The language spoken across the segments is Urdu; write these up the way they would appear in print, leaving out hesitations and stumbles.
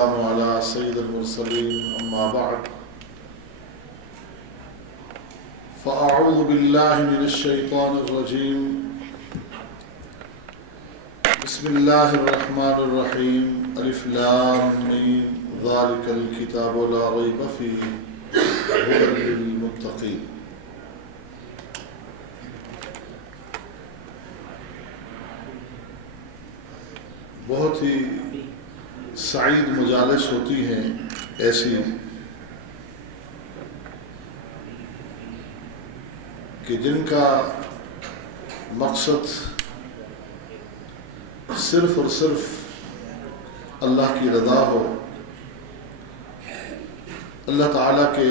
على سيد المرسلين أما بعد فأعوذ بالله من الشيطان الرجيم بسم الله الرحمن الرحيم ألف لام ميم ذلك الكتاب لا ريب فيه هدى للمتقين. بہت ہی سعید مجالس ہوتی ہیں ایسی کہ جن کا مقصد صرف اور صرف اللہ کی رضا ہو، اللہ تعالیٰ کے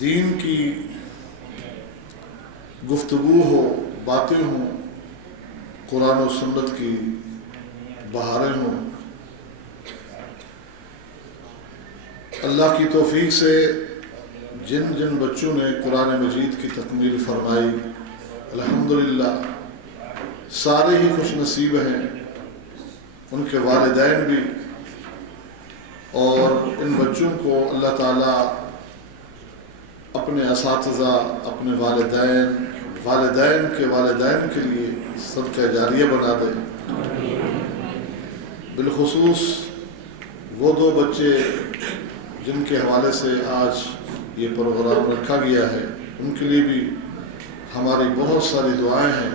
دین کی گفتگو ہو، باتیں ہوں، قرآن و سنت کی بہاریں ہوں۔ اللہ کی توفیق سے جن جن بچوں نے قرآن مجید کی تکمیل فرمائی الحمدللہ سارے ہی خوش نصیب ہیں، ان کے والدین بھی، اور ان بچوں کو اللہ تعالیٰ اپنے اساتذہ، اپنے والدین کے والدین کے لیے صدقہ جاریہ بنا دے۔ بالخصوص وہ دو بچے جن کے حوالے سے آج یہ پروگرام رکھا گیا ہے، ان کے لیے بھی ہماری بہت ساری دعائیں ہیں،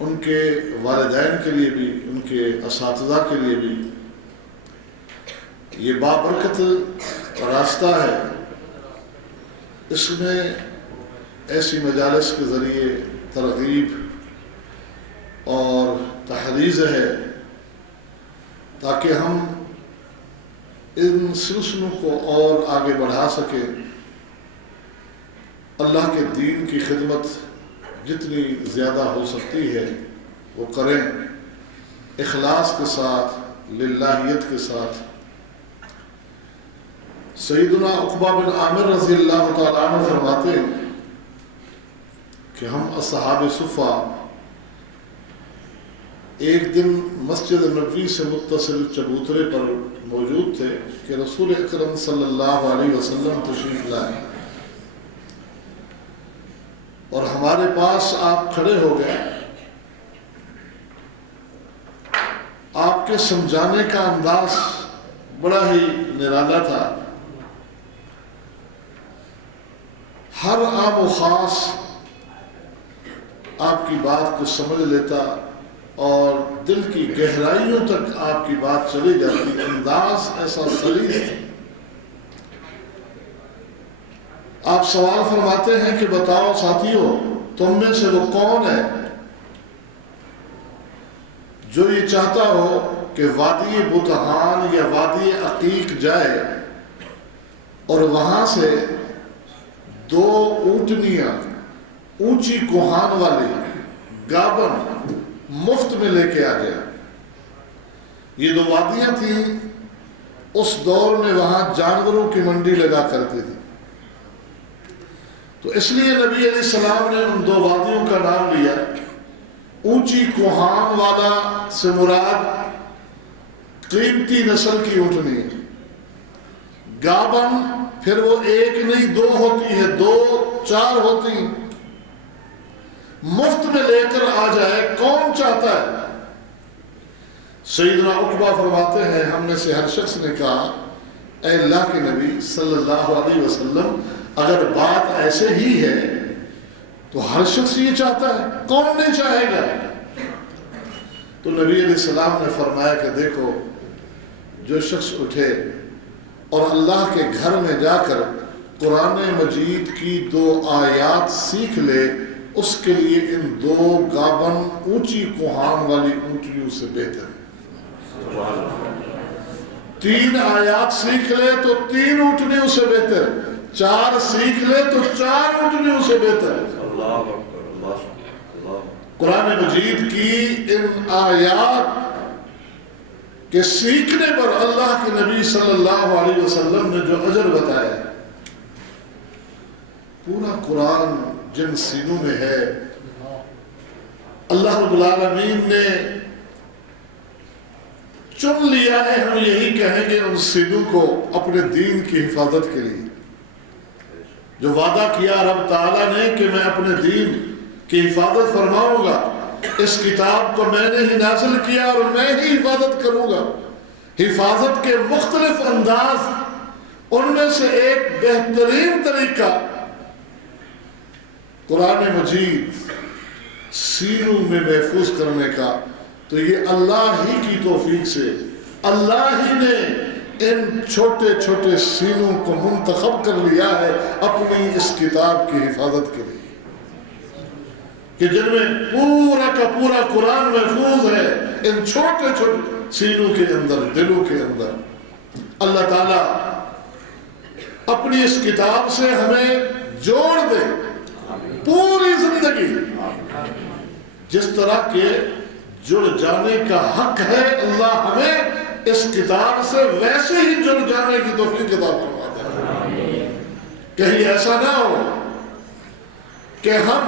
ان کے والدین کے لیے بھی، ان کے اساتذہ کے لیے بھی۔ یہ بابرکت راستہ ہے، اس میں ایسی مجالس کے ذریعے ترغیب اور تحریض ہے تاکہ ہم ان سلسلوں کو اور آگے بڑھا سکیں، اللہ کے دین کی خدمت جتنی زیادہ ہو سکتی ہے وہ کریں، اخلاص کے ساتھ، للہیت کے ساتھ۔ سیدنا عقبہ بن عامر رضی اللہ تعالیٰ عنہ فرماتے ہیں کہ ہم اصحاب صفہ ایک دن مسجد نبوی سے متصل چبوترے پر موجود تھے کہ رسول اکرم صلی اللہ علیہ وسلم تشریف لائے، اور ہمارے پاس آپ کھڑے ہو گئے۔ آپ کے سمجھانے کا انداز بڑا ہی نرالا تھا، ہر عام و خاص آپ کی بات کو سمجھ لیتا اور دل کی گہرائیوں تک آپ کی بات چلی جاتی، انداز ایسا سلیس تھا۔ آپ سوال فرماتے ہیں کہ بتاؤ ساتھیو، تم میں سے وہ کون ہے جو یہ چاہتا ہو کہ وادی بطحان یا وادی عقیق جائے اور وہاں سے 2 اونٹنیاں اونچی کوہان والی گابن مفت میں لے کے آ جائے۔ یہ 2 وادیاں تھیں، اس دور میں وہاں جانوروں کی منڈی لگا کرتی تھی، تو اس لیے نبی علیہ السلام نے ان 2 وادیوں کا نام لیا۔ اونچی کوہان والا سے مراد قیمتی نسل کی اونٹنی، گابن پھر وہ 1 نہیں 2 ہوتی ہے، 2 4 ہوتی ہیں، مفت میں لے کر آ جائے، کون چاہتا ہے؟ سیدنا عقبہ فرماتے ہیں ہم میں سے ہر شخص نے کہا اے اللہ کے نبی صلی اللہ علیہ وسلم، اگر بات ایسے ہی ہے تو ہر شخص یہ چاہتا ہے، کون نہیں چاہے گا؟ تو نبی علیہ السلام نے فرمایا کہ دیکھو، جو شخص اٹھے اور اللہ کے گھر میں جا کر قرآن مجید کی 2 آیات سیکھ لے، اس کے لیے ان 2 گابن اونچی کوہان والی اونٹنیوں سے بہتر ہے۔ 3 آیات سیکھ لے تو 3 اونٹنیوں سے بہتر، 4 سیکھ لے تو 4 اونٹنیوں سے بہتر۔ قرآن مجید کی ان آیات کے سیکھنے پر اللہ کے نبی صلی اللہ علیہ وسلم نے جو اجر بتایا، پورا قرآن جن سینوں میں ہے، اللہ رب العالمین نے چن لیا ہے، ہم یہی کہیں گے ان سینوں کو اپنے دین کی حفاظت کے لیے. جو وعدہ کیا رب تعالیٰ نے کہ میں اپنے دین کی حفاظت فرماؤں گا، اس کتاب کو میں نے ہی نازل کیا اور میں ہی حفاظت کروں گا. حفاظت کے مختلف انداز، ان میں سے ایک بہترین طریقہ قرآن مجید سینوں میں محفوظ کرنے کا، تو یہ اللہ ہی کی توفیق سے اللہ ہی نے ان چھوٹے چھوٹے سینوں کو منتخب کر لیا ہے اپنی اس کتاب کی حفاظت کے لیے، کہ جن میں پورا کا پورا قرآن محفوظ ہے ان چھوٹے چھوٹے سینوں کے اندر، دلوں کے اندر. اللہ تعالیٰ اپنی اس کتاب سے ہمیں جوڑ دے پوری زندگی. جس طرح کے جڑ جانے کا حق ہے، اللہ ہمیں اس کتاب سے ویسے ہی جڑ جانے کی توفیق عطا فرماتا ہے. کہیں ایسا نہ ہو کہ ہم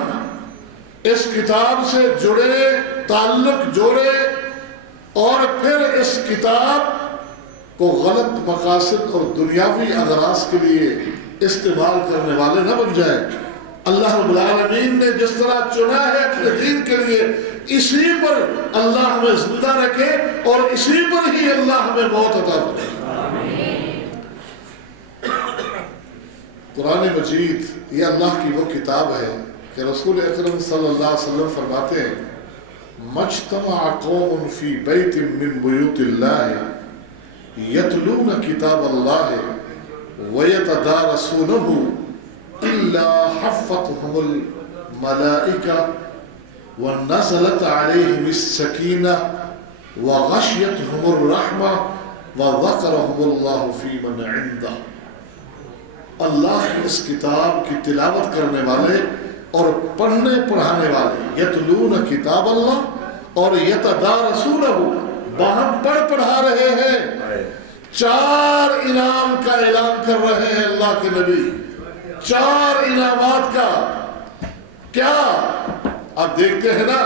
اس کتاب سے جڑے، تعلق جوڑے اور پھر اس کتاب کو غلط مقاصد اور دنیاوی اغراض کے لیے استعمال کرنے والے نہ بن جائیں. اللہ رب العالمین نے جس طرح چنا ہے اپنے دین کے لیے، اسی پر اللہ ہمیں زندہ رکھے اور اسی پر ہی اللہ ہمیں موت عطا فرمائے. قرآن مجید یہ اللہ کی وہ کتاب ہے کہ رسول اکرم صلی اللہ علیہ وسلم فرماتے ہیں مجتمع قوم فی بیت من بیوت اللہ یتلون کتاب اللہ ویتدارسونہ الا حفتهم الملائکہ ونزلت علیہم السکینہ وغشیتهم الرحمہ وذکرهم اللہ فی من عندہ. اللہ کی اس کتاب کی تلاوت کرنے والے اور پڑھنے پڑھانے والے، یتلون کتاب اللہ اور یتدارسونہ، باہم پڑھ پڑھا رہے ہیں. 4 انعام کا اعلان کر رہے ہیں اللہ کے نبی، 4 انعامات کا. کیا آپ دیکھتے ہیں نا،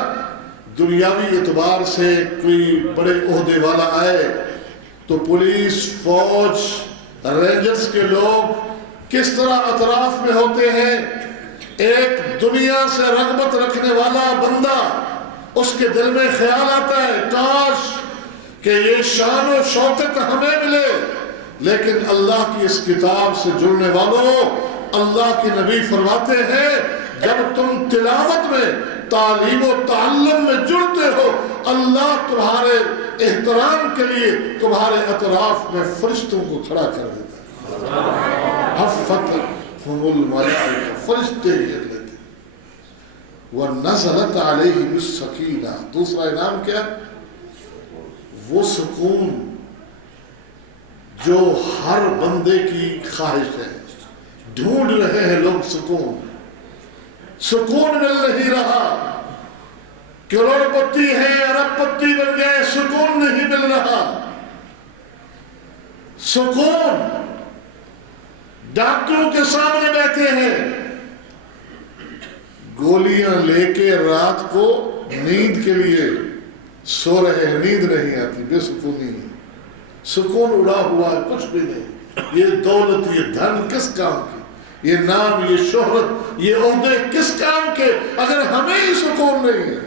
دنیاوی اعتبار سے کوئی بڑے عہدے والا آئے تو پولیس، فوج، رینجرز کے لوگ کس طرح اطراف میں ہوتے ہیں. ایک دنیا سے رغبت رکھنے والا بندہ، اس کے دل میں خیال آتا ہے کاش کہ یہ شان و شوکت ہمیں ملے. لیکن اللہ کی اس کتاب سے جڑنے والوں، اللہ کے نبی فرماتے ہیں جب تم تلاوت میں، تعلیم و تعلم میں جڑتے ہو، اللہ تمہارے احترام کے لیے تمہارے اطراف میں فرشتوں کو کھڑا کر دیتا ہے. حفتهم الملائکہ، فرشتے گھیر لیتے. وَنَزَلَتْ عَلَيْهِمُ السَّكِينَةُ، دوسرا انعام کیا؟ وہ سکون جو ہر بندے کی خواہش ہے. ڈھونڈ رہے ہیں لوگ سکون، سکون مل نہیں رہا. کروڑ پتی ہے، ارب پتی بن گئے، سکون نہیں مل رہا. سکون ڈاکٹروں کے سامنے بیٹھے ہیں، گولیاں لے کے رات کو نیند کے لیے سو رہے ہیں، نیند نہیں آتی، بے سکونی نہیں. سکون اڑا ہوا ہے، کچھ بھی نہیں. یہ دولت، یہ دھن کس کام کی؟ یہ نام، یہ شہرت، یہ عہدے کس کام کے اگر ہمیں ہی سکون نہیں ہے؟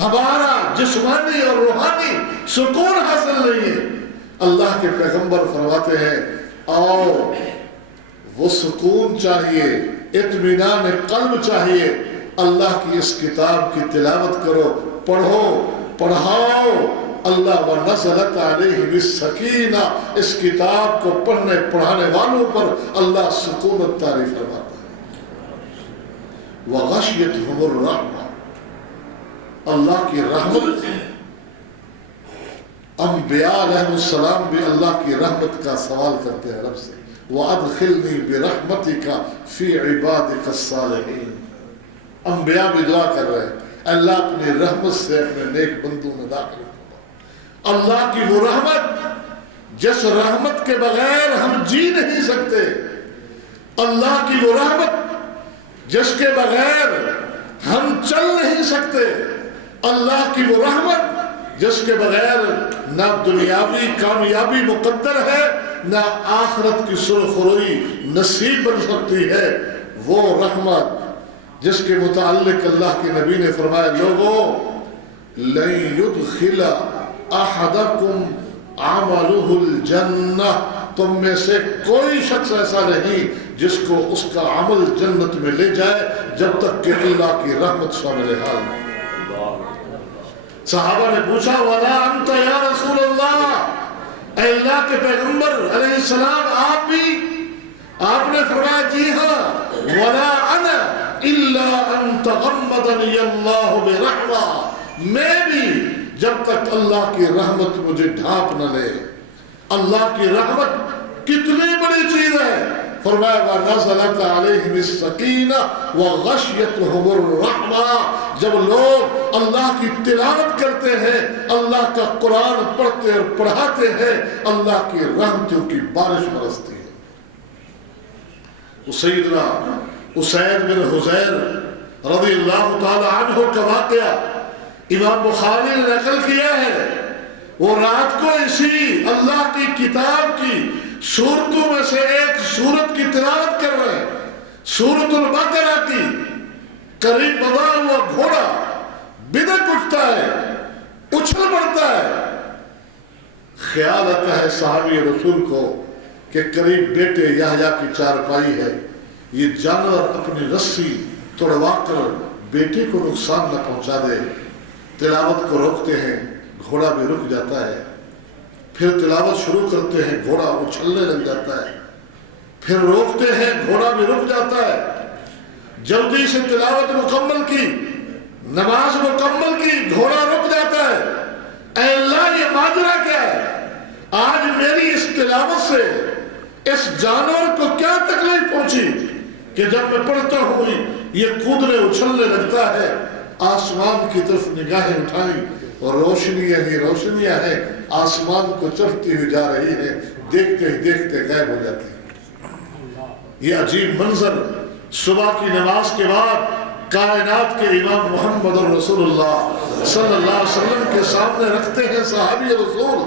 ہمارا جسمانی اور روحانی سکون حاصل نہیں ہے. اللہ کے پیغمبر فرماتے ہیں آؤ، وہ سکون چاہیے، اطمینان قلب چاہیے، اللہ کی اس کتاب کی تلاوت کرو، پڑھو، پڑھاؤ. اللہ وَنَزَلَتْ عَلَيْهِمُ السَّكِينَةُ، اس کتاب کو پڑھنے پڑھانے والوں پر اللہ سکونت طاری فرماتا ہے. وَغَشْيَتْهُمُ الرَّحْمَةُ، اللہ کی رحمت. انبیاء علیہ السلام بھی اللہ کی رحمت کا سوال کرتے ہیں رب سے. وَأَدْخِلْنِي بِرَحْمَتِكَ فِي عِبَادِكَ الصَّالِحِينَ. انبیاء بھی دعا کر رہے ہیں اللہ اپنی رحمت سے اپنے نیک بندوں میں داخل کرو. اللہ کی وہ رحمت جس رحمت کے بغیر ہم جی نہیں سکتے، اللہ کی وہ رحمت جس کے بغیر ہم چل نہیں سکتے، اللہ کی وہ رحمت جس کے بغیر نہ دنیاوی کامیابی مقدر ہے نہ آخرت کی سرخروئی نصیب بن سکتی ہے، وہ رحمت جس کے متعلق اللہ کے نبی نے فرمایا لوگوں لن يدخل احدکم عملہ الجنہ، تم میں سے کوئی شخص ایسا نہیں جس کو اس کا عمل جنت میں لے جائے جب تک کہ اللہ کی رحمت شامل حال نہیں۔ صحابہ نے پوچھا وَلَا أَنْتَ يَا رسول اللہ، اے اللہ کے پیغمبر علیہ السلام آپ بھی؟ آپ نے فرمایا جی ہاں، وَلَا أَنَا إِلَّا أَن تَغَمَّدَنِيَ اللَّهُ بِرَحْمَةٍ، میں بھی جب تک اللہ کی رحمت مجھے ڈھانپ نہ لے۔ اللہ کی رحمت کتنی بڑی چیز ہے، فرمایا وَنَزَلَتْ عَلَيْهِمِ السَّكِينَةُ وَغَشِيَتْهُمُ الرَّحْمَةُ، جب لوگ اللہ کی تلاوت کرتے ہیں، اللہ کا قرآن پڑھتے اور پڑھاتے ہیں، اللہ کی رحمتوں کی بارش برستی ہے۔ سیدنا اسید بن حضیر رضی اللہ تعالی عنہ کا واقعہ امام بخاری نے نقل کیا ہے، وہ رات کو اسی اللہ کی کتاب کی سورتوں میں سے ایک سورت کی تلاوت کر رہے ہیں، سورت البقرہ کی، قریب بدا ہوا گھوڑا بدک اٹھتا ہے، اچھل پڑتا ہے، خیال آتا ہے صحابی رسول کو کہ قریب بیٹے یحییٰ کی چارپائی ہے، یہ جانور اپنی رسی توڑوا کر بیٹے کو نقصان نہ پہنچا دے۔ تلاوت کو روکتے ہیں، گھوڑا بھی رک جاتا ہے، پھر تلاوت شروع کرتے ہیں، گھوڑا اچھلنے لگ جاتا ہے، پھر روکتے ہیں، گھوڑا بھی رک جاتا ہے، جلدی سے تلاوت مکمل کی، نماز مکمل کی، گھوڑا رک جاتا ہے۔ اے اللہ یہ ماجرا کیا ہے؟ آج میری اس تلاوت سے اس جانور کو کیا تکلیف پہنچی کہ جب میں پڑھتا ہوں یہ کودنے اچھلنے لگتا ہے۔ آسمان کی طرف نگاہیں اٹھائیں اور روشنیاں ہی روشنیاں ہیں، آسمان کو چڑھتی ہوئی جا رہی ہے، دیکھتے ہی دیکھتے غائب ہو جاتی ہے۔ یہ عجیب منظر صبح کی نماز کے بعد کائنات کے امام محمد رسول اللہ صلی اللہ علیہ وسلم کے سامنے رکھتے ہیں صحابی رسول۔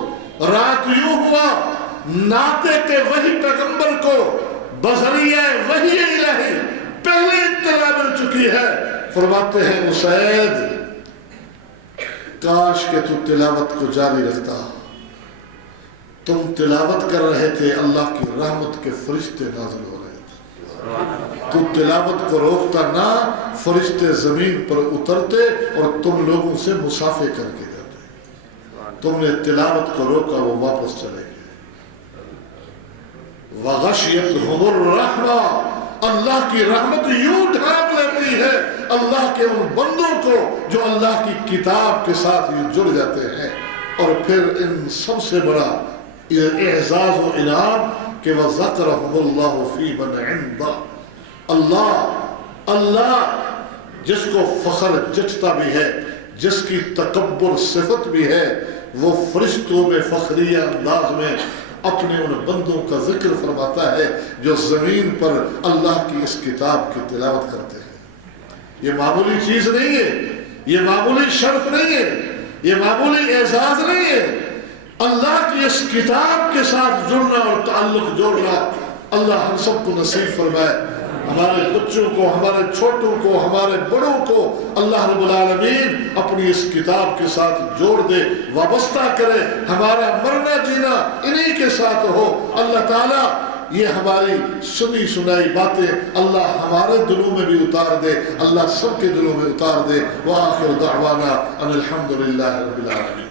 رات یوں ہوا ناطے کے وحی پیغمبر کو بذریعہ وحی الہی پہلے اطلاع مل چکی ہے، فرماتے ہیں اسید کاش کہ تو تلاوت کو جاری رکھتا، تم تلاوت کر رہے تھے، اللہ کی رحمت کے فرشتے نازل ہو رہے تھے، تو تلاوت کو روکتا نہ، فرشتے زمین پر اترتے اور تم لوگوں سے مسافے کر کے جاتے، تم نے تلاوت کو روکا، وہ واپس چلے گئے۔ وَغَشِيَتْهُمُ الرَّحْمَةُ، اللہ کی رحمت یوں ڈھانپ لیتی ہے اللہ کے ان بندوں کو جو اللہ کی کتاب کے ساتھ یوں جڑ جاتے ہیں۔ اور پھر ان سب سے بڑا اعزاز و انعام کہ وَذَكَرَهُمُ اللَّهُ فِي مَنْ عِنْدَهُ، اللہ جس کو فخر جچتا بھی ہے، جس کی تکبر صفت بھی ہے، وہ فرشتوں میں فخریہ انداز میں اپنے ان بندوں کا ذکر فرماتا ہے جو زمین پر اللہ کی اس کتاب کی تلاوت کرتے ہیں۔ یہ معمولی چیز نہیں ہے، یہ معمولی شرف نہیں ہے، یہ معمولی اعزاز نہیں ہے۔ اللہ کی اس کتاب کے ساتھ جڑنا اور تعلق جوڑنا اللہ ہم سب کو نصیب فرمائے، ہمارے بچوں کو، ہمارے چھوٹوں کو، ہمارے بڑوں کو اللہ رب العالمین اپنی اس کتاب کے ساتھ جوڑ دے، وابستہ کرے، ہمارا مرنا جینا انہی کے ساتھ ہو۔ اللہ تعالیٰ یہ ہماری سنی سنائی باتیں اللہ ہمارے دلوں میں بھی اتار دے، اللہ سب کے دلوں میں اتار دے۔ وآخر دعوانا ان الحمدللہ رب العالمین۔